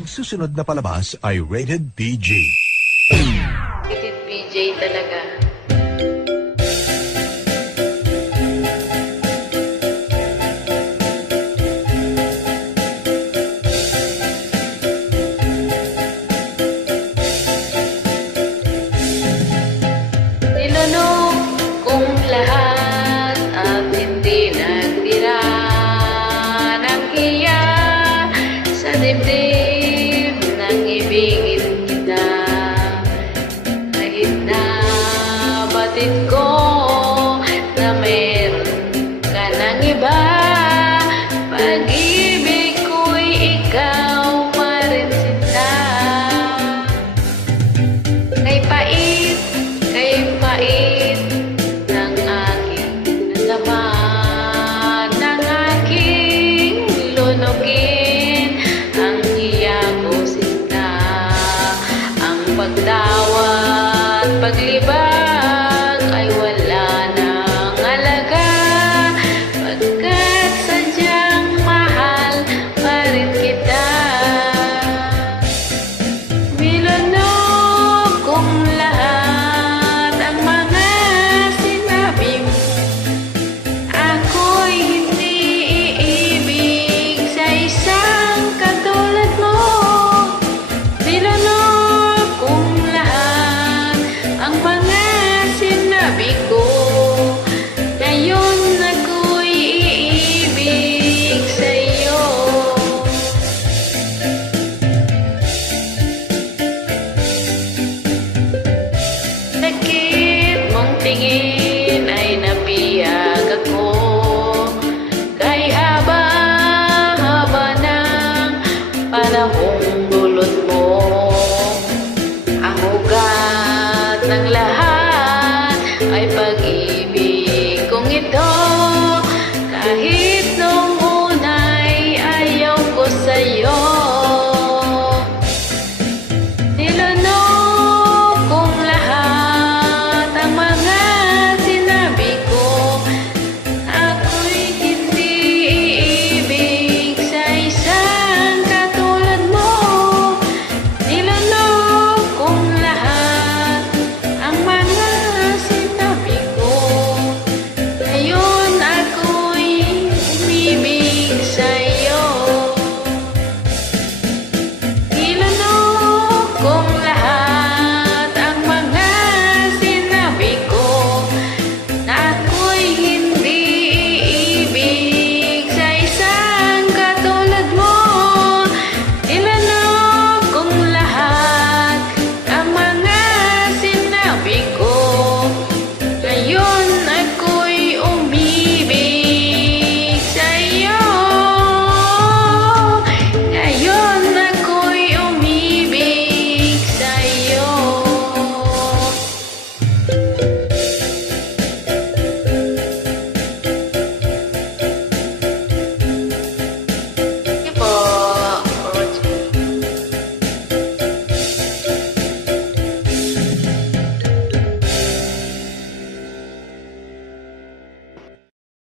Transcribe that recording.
Ang susunod na palabas ay rated PG. Rated PJ talaga. Nilunok kong lahat at hindi nagtira ng hiya sa dibdib ng ibigin kita. Kahit na batid ko na meron ka ng iba, pag-ibig ko'y ikaw pa rin sinta. Kay pait ng aking nalaman, ng aking lunogin ang hiya ko sinta. Ang pagtawa at paglibag ay wala nang alaga, pagkat sadyang mahal pa rin kita. Nilunok kong lahat ang mga sinabi mo, ako'y hindi iibig sa isang katulad mo. Nilunok kong lahat ang mga sinabi ko, ngayon ako'y iibig sa'yo. Sakit mong tingin ay napiyag ako, kay haba-haba ng panahong dulot mo. Ang ugat ng lahat ay pag-ibig kong ito, kahit